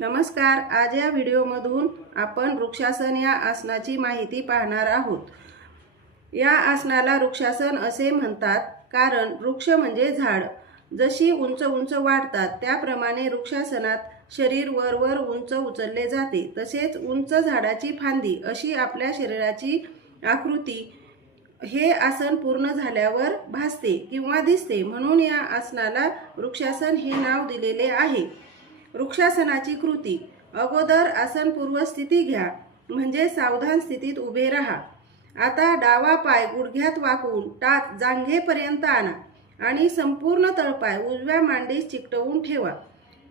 नमस्कार. आज या व्हिडिओमधून आपण वृक्षासन या आसनाची माहिती पाहणार आहोत. या आसनाला वृक्षासन असे म्हणतात कारण वृक्ष म्हणजे झाड. जशी उंच उंच वाढतात त्याप्रमाणे वृक्षासनात शरीर वर वर उंच उचलले जाते. तसेच उंच झाडाची फांदी अशी आपल्या शरीराची आकृती हे आसन पूर्ण झाल्यावर भासते किंवा दिसते. म्हणून या आसनाला वृक्षासन हे नाव दिलेले आहे. वृक्षासनाची कृती. अगोदर आसन पूर्व स्थिती घ्या. म्हणजे सावधान स्थितीत उभे राहा. आता डावा पाय गुडघ्यात वाकवून टाच जांघेपर्यंत आणा आणि संपूर्ण तळपाय उजव्या मांडीस चिकटवून ठेवा.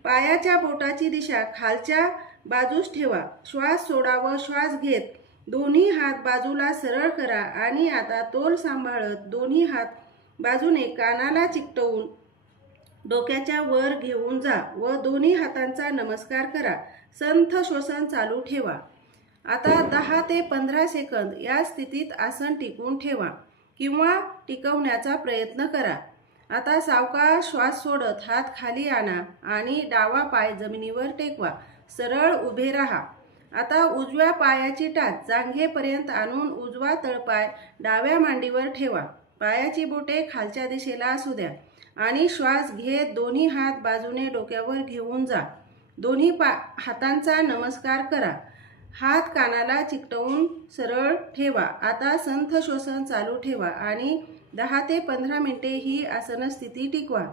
पायाच्या बोटाची दिशा खालच्या बाजूस ठेवा. श्वास सोडा व श्वास घेत दोन्ही हात बाजूला सरळ करा आणि आता तोल सांभाळत दोन्ही हात बाजूने कानाला चिकटवून डोक्याच्या वर घेऊन जा व दोन्ही हातांचा नमस्कार करा. संथ श्वसन चालू ठेवा. आता दहा ते पंधरा सेकंद या स्थितीत आसन टिकून ठेवा किंवा टिकवण्याचा प्रयत्न करा. आता सावका श्वास सोडत हात खाली आणा आणि डावा पाय जमिनीवर टेकवा. सरळ उभे राहा. आता उजव्या पायाची टाच जांघेपर्यंत आणून उजवा तळपाय डाव्या मांडीवर ठेवा. पायाची बोटे खालच्या दिशेला असू द्या. आणि श्वास घेत दोन्ही हात बाजूने डोक्यावर घेऊन जा. दोन्ही पा हातांचा नमस्कार करा. हात कानाला चिकटवून सरळ ठेवा. आता संथ श्वसन चालू ठेवा आणि दहा ते पंधरा मिनिटे ही आसन स्थिती टिकवा.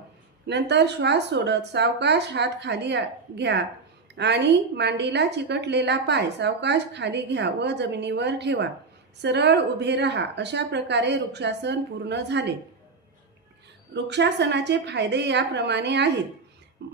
नंतर श्वास सोडत सावकाश हात खाली घ्या आणि मांडीला चिकटलेला पाय सावकाश खाली घ्या व जमिनीवर ठेवा. सरळ उभे राहा. अशा प्रकारे वृक्षासन पूर्ण झाले. वृक्षासनाचे फायदे याप्रमाणे आहेत.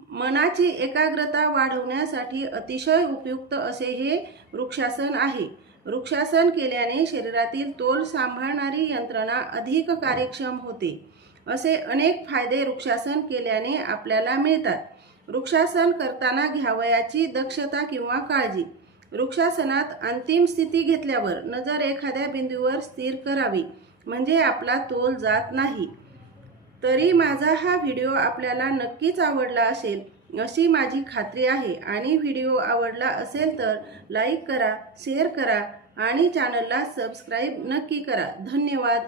मनाची एकाग्रता वाढवण्यासाठी अतिशय उपयुक्त असे हे वृक्षासन आहे. वृक्षासन केल्याने शरीरातील तोल सांभाळणारी यंत्रणा अधिक कार्यक्षम होते. असे अनेक फायदे वृक्षासन केल्याने आपल्याला मिळतात. वृक्षासन करताना घ्यावयाची दक्षता किंवा काळजी. वृक्षासनात अंतिम स्थिती घेतल्यावर नजर एखाद्या बिंदूवर स्थिर करावी म्हणजे आपला तोल जात नाही. तरी माझा हा व्हिडिओ आपल्याला नक्कीच आवडला असेल अशी माझी खात्री आहे. आणि व्हिडिओ आवडला असेल तर लाईक करा शेअर करा आणि चॅनलला सबस्क्राईब नक्की करा. धन्यवाद.